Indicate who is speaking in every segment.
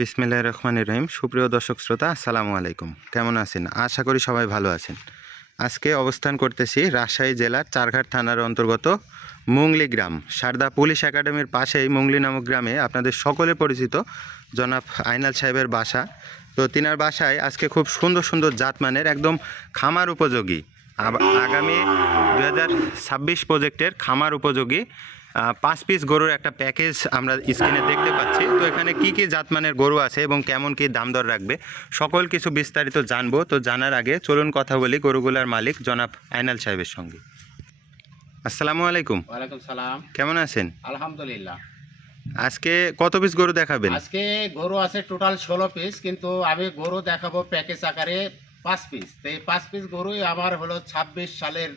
Speaker 1: বিসমিল্লাহ রহমান রহিম। সুপ্রিয় দর্শক শ্রোতা, আসসালামু আলাইকুম। কেমন আছেন? আশা করি সবাই ভালো আছেন। আজকে অবস্থান করতেছি রাজশাহী জেলার চারঘাট থানার অন্তর্গত মুংলি গ্রাম। সারদা পুলিশ একাডেমির পাশেই মুংলি নামক গ্রামে আপনাদের সকলে পরিচিত জনাব আইনাল সাহেবের বাসা। তো তিনার বাসায় আজকে খুব সুন্দর সুন্দর জাতমানের একদম খামার উপযোগী। আগামী দু হাজার ছাব্বিশ প্রজেক্টের খামার উপযোগী পাঁচ পিস গরুর একটা প্যাকেজ আমরা স্ক্রিনে দেখতে পাচ্ছি। তো এখানে কি কি জাতমানের গরু আছে এবং কেমন কি দাম দর রাখবে সকল কিছু বিস্তারিত জানব। তো জানার আগে চলুন কথা বলি গরুগুলার মালিক জনাব আইনাল সাহেবের সঙ্গে। আসসালামু আলাইকুম।
Speaker 2: ওয়ালাইকুম সালাম।
Speaker 1: কেমন আছেন?
Speaker 2: আলহামদুলিল্লাহ।
Speaker 1: আজকে কত পিস গরু দেখাবেন?
Speaker 2: আজকে গরু আছে টোটাল ষোলো পিস কিন্তু আমি গরু দেখাবো প্যাকেজ আকারে পাঁচ পিস তো এই পাঁচ পিস গরুই আমার হলো ছাব্বিশ সালের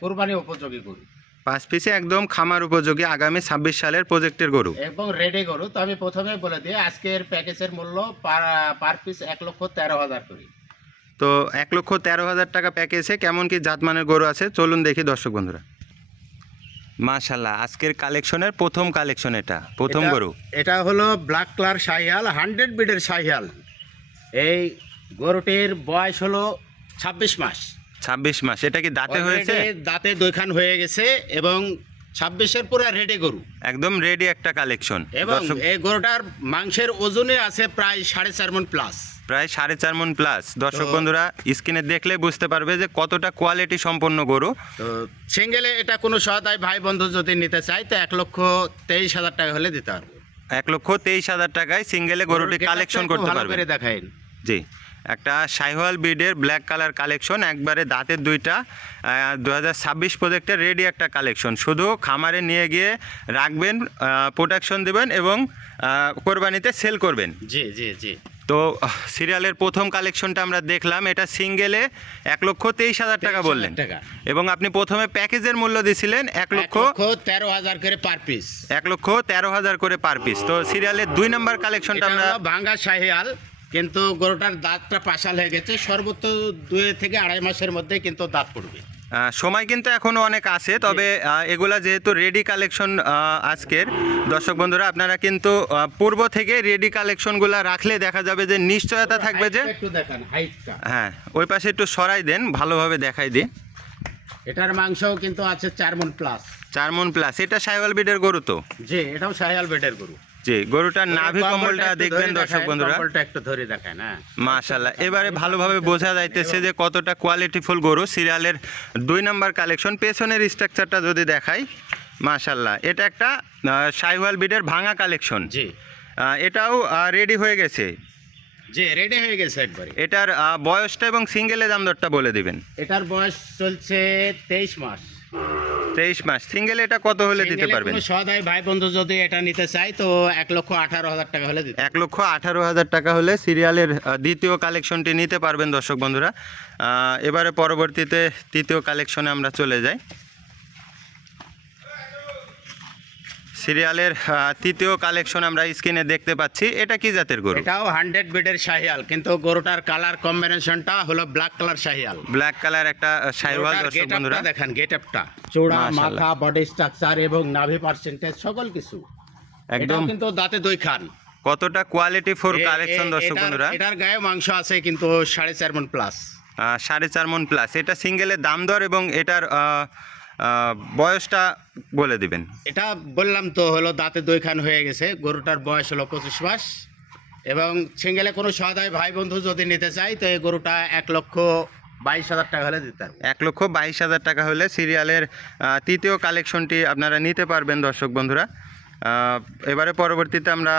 Speaker 2: কুরবানি উপযোগী গরু।
Speaker 1: পাঁচ পিসে একদম খামার উপযোগী আগামী ছাব্বিশ সালের প্রজেক্টের গরু।
Speaker 2: এবং রেডি গরু। তো আমি প্রথমে বলে দিই আজকের প্যাকেজের মূল্য পার পার পিস এক লক্ষ তেরো হাজার করি।
Speaker 1: তো এক লক্ষ তেরো হাজার টাকা প্যাকেজে কেমন কি জাতমানের গরু আছে? চলুন দেখি দর্শক বন্ধুরা। মাশাল্লাহ আজকের কালেকশনের প্রথম কালেকশন এটা প্রথম গরু।
Speaker 2: এটা হলো ব্ল্যাক কালার শাহিয়াল হান্ড্রেড বিডের শাহিয়াল এই গরুটির বয়স হলো ছাব্বিশ মাস।
Speaker 1: ছাব্বিশ মাস এটা কি দাঁতে হয়েছে?
Speaker 2: দাঁতে দুইখান হয়ে গেছে এবং ছাব্বিশের পুরো রেডি গরু।
Speaker 1: একদম রেডি একটা কালেকশন
Speaker 2: এবং এই গরুটার মাংসের ওজনে আছে প্রায় সাড়ে চার মন প্লাস
Speaker 1: প্রায় সাড়ে চার মন প্লাস দর্শক বন্ধুরা স্ক্রিনে দেখলে বুঝতে পারবে যে কতটা কোয়ালিটি সম্পন্ন গরু।
Speaker 2: তো সিঙ্গেলে এটা কোনো সহায় ভাই বন্ধু যদি নিতে চায় তো এক লক্ষ তেইশ হাজার টাকা হলে দিতে পারব।
Speaker 1: এক লক্ষ তেইশ হাজার টাকায় সিঙ্গেলে গরুটি কালেকশন করতে পারবে
Speaker 2: করে দেখাইন
Speaker 1: জি। একটা সাইহওয়াল বিডের ব্ল্যাক কালার কালেকশন একবারে দাঁতের দুইটা দু হাজার ছাব্বিশ প্রজেক্টের রেডি একটা কালেকশন। শুধু খামারে নিয়ে গিয়ে রাখবেন প্রোটেকশন দেবেন এবং কোরবানিতে সেল করবেন।
Speaker 2: জি জি জি।
Speaker 1: তো সিরিয়ালের প্রথম কালেকশনটা আমরা দেখলাম এটা সিঙ্গেলে এক লক্ষ তেইশ হাজার টাকা বললেন। এবং আপনি প্রথমে প্যাকেজের মূল্য দিছিলেন এক লক্ষ
Speaker 2: তেরো হাজার করে পার পিস
Speaker 1: এক লক্ষ তেরো হাজার করে পার পিস তো সিরিয়ালের দুই নম্বর কালেকশনটা আমরা
Speaker 2: ভাঙ্গা শাহিয়াল কিন্তু গরুটার দাঁতটা পাশাল হয়ে গেছে। সর্বোচ্চ দুই থেকে আড়াই মাসের মধ্যে কিন্তু দাঁত পড়বে।
Speaker 1: সময় কিন্তু এখনও অনেক আছে তবে এগুলা যেহেতু রেডি কালেকশন আজকের দর্শক বন্ধুরা আপনারা কিন্তু পূর্ব থেকে রেডি কালেকশনগুলো রাখলে দেখা যাবে যে নিশ্চয়তা থাকবে যে
Speaker 2: একটু দেখান হাইটটা
Speaker 1: হ্যাঁ ওই পাশে একটু সরাই দেন ভালোভাবে দেখাই দিই।
Speaker 2: এটার মাংসও কিন্তু আছে চার মন প্লাস
Speaker 1: চার মন প্লাস এটা সাইওয়াল বিডের গরু তো?
Speaker 2: জি এটাও শাহিয়াল বেডের গরু।
Speaker 1: জি গরুটার নাভি
Speaker 2: কম্বলটা
Speaker 1: দেখবেন
Speaker 2: ধরে
Speaker 1: দর্শক বন্ধুরা।
Speaker 2: কম্বলটা একটু ধরে দেখায় না?
Speaker 1: মাশাল্লাহ এবারে ভালোভাবে বোঝা যাইতেছে যে কতটা কোয়ালিটিফুল গরু। সিরিয়ালের দুই নাম্বার কালেকশন পেছনের স্ট্রাকচারটা যদি দেখাই এটা একটা সাইওয়াল বিডের ভাঙা কালেকশন।
Speaker 2: জি।
Speaker 1: এটাও রেডি হয়ে গেছে।
Speaker 2: জি রেডি হয়ে গেছে একবারে।
Speaker 1: এটার বয়সটা এবং সিঙ্গেলের দাম দরটা বলে দিবেন।
Speaker 2: এটার বয়স চলছে তেইশ মাস।
Speaker 1: তেইশ মাস। সিঙ্গেল এটা কত হলে দিতে পারবেন?
Speaker 2: সদাই ভাই বন্ধু যদি এটা নিতে চায় তো এক লক্ষ আঠারো হাজার টাকা হলে দিতে
Speaker 1: এক লক্ষ আঠারো হাজার টাকা হলে সিরিয়ালের দ্বিতীয় কালেকশনটি নিতে পারবেন দর্শক বন্ধুরা। এবারে পরবর্তীতে তৃতীয় কালেকশনে আমরা চলে যাই। সিরিয়ালের তৃতীয় কালেকশন আমরা স্ক্রিনে দেখতে পাচ্ছি। এটা কি জাতের গরু?
Speaker 2: এটাও হান্ড্রেড বেডের শাহিয়াল কিন্তু গরুটার কালার কম্বিনেশনটা হলো black colour Sahiwal.
Speaker 1: Black colour একটা
Speaker 2: গরুটার
Speaker 1: দর্শক বন্ধুরা।
Speaker 2: দেখেন গেট আপটা চৌড়া মাথা বডি স্ট্রাকচার এবং নাভি পার্সেন্টেজ সকল কিছু।
Speaker 1: একদম।
Speaker 2: কিন্তু দাঁতে দুই খান।
Speaker 1: কতটা কোয়ালিটি ফোর কালেকশন দর্শক বন্ধুরা?
Speaker 2: এটার গায়ে মাংস আছে কিন্তু সাড়ে চার মন প্লাস
Speaker 1: আহ, সাড়ে চার মন প্লাস এটা সিঙ্গেলের দাম দর এবং এটার বয়সটা বলে দিবেন।
Speaker 2: এটা বললাম তো হলো দাঁতে দুই খান হয়ে গেছে গরুটার বয়স হলো পঁচিশ মাস। এবং সিঙ্গেলে কোনো সহায় ভাই বন্ধু যদি নিতে চায় তো এই গরুটা এক লক্ষ বাইশ হাজার টাকা হলে দিতে পারব।
Speaker 1: এক লক্ষ বাইশ হাজার টাকা হলে সিরিয়ালের তৃতীয় কালেকশনটি আপনারা নিতে পারবেন দর্শক বন্ধুরা। এবারে পরবর্তীতে আমরা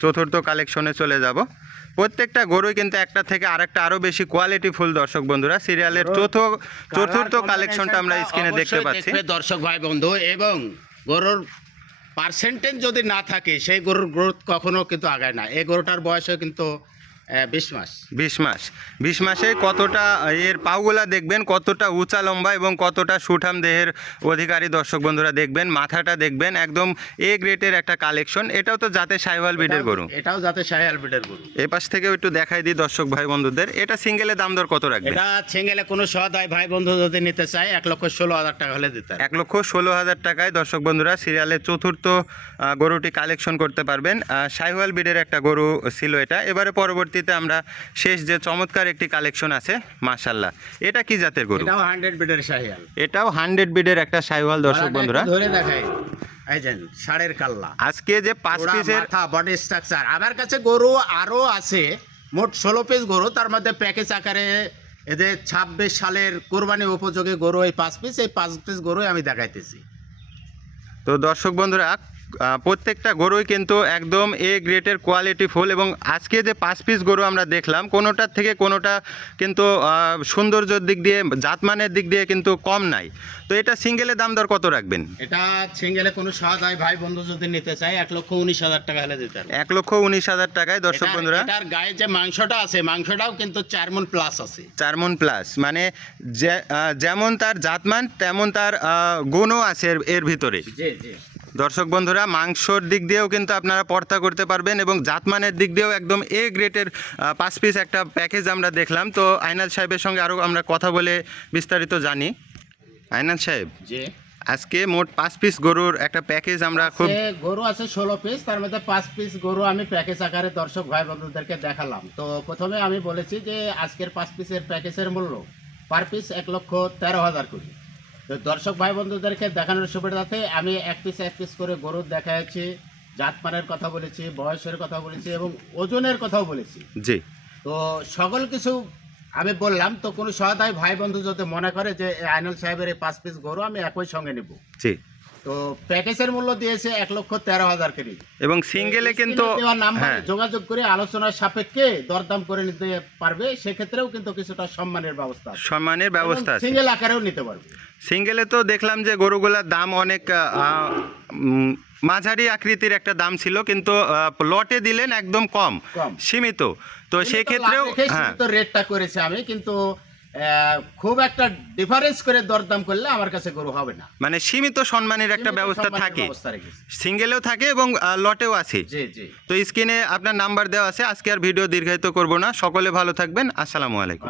Speaker 1: চতুর্থ কালেকশনে চলে যাব। প্রত্যেকটা গরুই কিন্তু একটা থেকে আরেকটা আরও বেশি কোয়ালিটি ফুল দর্শক বন্ধুরা। সিরিয়ালের চতুর্থ চতুর্থ কালেকশনটা আমরা স্ক্রিনে দেখতে পাচ্ছি।
Speaker 2: দর্শক ভাই বন্ধু এবং গরুর পার্সেন্টেজ যদি না থাকে সেই গরুর গ্রোথ কখনো কিন্তু আগায় না। এই গরুটার বয়সও কিন্তু বিশ মাস।
Speaker 1: বিশ মাস। বিশ মাসে কতটা এর পাউগুলা দেখবেন কতটা উঁচা লম্বা এবং কতটা সুঠাম দেহের অধিকারী দর্শক বন্ধুরা দেখবেন মাথাটা দেখবেন একদম এ গ্রেটের একটা কালেকশন এটাও তো জাতে সাইওয়াল বিডের গরু।
Speaker 2: এটাও যাতে শাহিয়াল বিটের গরু।
Speaker 1: এ পাশ থেকেও একটু দেখাই দিই দর্শক ভাই বন্ধুদের। এটা সিঙ্গেলে দাম দর কত রাখবে?
Speaker 2: এটা ছেঙ্গেলে কোনো সহায় ভাই বন্ধু যদি নিতে চায় এক লক্ষ ষোলো হাজার টাকা হলে দিতে।
Speaker 1: এক লক্ষ ষোলো হাজার টাকায় দর্শক বন্ধুরা সিরিয়ালের চতুর্থ গরুটি কালেকশন করতে পারবেন। সাইওয়াল বিডের একটা গরু ছিল এটা। এবারে পরবর্তীতে আমরা শেষ যে চমৎকার একটি কালেকশন আছে মাশাল্লাহ এটা কি জাতের গরু?
Speaker 2: এটাও হান্ড্রেড বিটের শাহিয়াল
Speaker 1: এটাও হান্ড্রেড বিডের একটা সাইওয়াল দর্শক বন্ধুরা।
Speaker 2: ধরে দেখাই। যে কাল্লা।
Speaker 1: আজকে যে পাঁচ পিসের
Speaker 2: মাথা বডি স্ট্রাকচার আমার কাছে গরু আরও আছে মোট ষোলো পিস গরু। তার মধ্যে প্যাকেজ আকারে এদের ছাব্বিশ সালের কোরবানি উপযোগী গরু এই পাঁচ পিস এই পাঁচ পিস গরুই আমি দেখাইতেছি।
Speaker 1: তো দর্শক বন্ধুরা প্রত্যেকটা গরুই কিন্তু একদম এ গ্রেটের কোয়ালিটি ফুল এবং আজকে যে পাঁচ পিস গরু আমরা দেখলাম কোনোটার থেকে কোনোটা কিন্তু সৌন্দর্যর দিক দিয়ে জাতমানের দিক দিয়ে কিন্তু কম নাই। তো এটা সিঙ্গেলের দাম দর কত রাখবেন?
Speaker 2: এটা সিঙ্গেলে কোনো সহায় ভাই বন্ধু যদি নিতে চায় এক লক্ষ উনিশ হাজার টাকা হলে দিতে পারবে।
Speaker 1: এক লক্ষ উনিশ হাজার টাকায় দর্শক বন্ধুরা।
Speaker 2: এটার গায়ে যে মাংসটা আছে মাংসটাও কিন্তু চার মন প্লাস আছে।
Speaker 1: চার মন প্লাস মানে যেমন তার জাতমান তেমন তার গুণও আছে এর- এর ভিতরে।
Speaker 2: জি জি।
Speaker 1: দর্শক বন্ধুরা মাংসর দিক দিয়েও কিন্তু আপনারা পর্তা করতে পারবেন এবং জাতমানের দিক দিয়েও একদম এ গ্রেটের পাঁচ পিস একটা প্যাকেজ আমরা দেখলাম। তো আইনাল সাহেবের সঙ্গে আরও আমরা কথা বলে বিস্তারিত জানি। আইনাল সাহেব আজকে মোট পাঁচ পিস গরুর একটা প্যাকেজ আমরা খুব
Speaker 2: গরু আছে ষোলো পিস তার মধ্যে পাঁচ পিস গরু আমি প্যাকেজ আকারে দর্শক ভাই বন্ধুদেরকে দেখালাম। তো প্রথমে আমি বলেছি যে আজকের পাঁচ পিসের প্যাকেজের মূল্য পার পিস এক লক্ষ তেরো হাজার কোটি তো দর্শক ভাই বন্ধুদেরকে দেখানোর সুবিধাতে আমি এক পিস এক পিস করে গরু দেখাচ্ছি জাতমানের কথা বলেছি বয়সের কথা বলেছি এবং ওজনের কথাও বলেছি।
Speaker 1: জি।
Speaker 2: তো সকল কিছু আমি বললাম তো কোনো সহায় ভাই বন্ধু যদি মনে করে যে আইনাল সাহেবের এই পাঁচ পিস গরু আমি একই সঙ্গে নিব।
Speaker 1: জি।
Speaker 2: তো প্যাকেজের মূল্য দিয়েছে এক লক্ষ তেরো হাজার করে
Speaker 1: এবং সিঙ্গেলে কিন্তু হ্যাঁ।
Speaker 2: যোগাযোগ করে আলোচনার সাপেক্ষে দরদাম করে নিতে পারবে সেক্ষেত্রেও কিন্তু কিছুটা সম্মানের ব্যবস্থা
Speaker 1: সম্মানের ব্যবস্থা
Speaker 2: সিঙ্গেল আকারেও নিতে পারবে।
Speaker 1: সিঙ্গেলে তো দেখলাম যে গরুগুলার দাম অনেক মাঝারি আকৃতির একটা দাম ছিল কিন্তু লটে দিলেন একদম কম। সীমিত। তো সেক্ষেত্রেও হ্যাঁ।
Speaker 2: রেটটা করেছে আমি কিন্তু খুব একটা ডিফারেন্স করে দরদাম করলে আমার কাছে গরু হবে না।
Speaker 1: মানে সীমিত সম্মানের একটা ব্যবস্থা থাকে। সিঙ্গেলেও থাকে এবং লটেও আছে। তো স্ক্রিনে আপনার নাম্বার দেওয়া আছে আজকে আর ভিডিও দীর্ঘায়িত করব না। সকলে ভালো থাকবেন। আসসালামু আলাইকুম।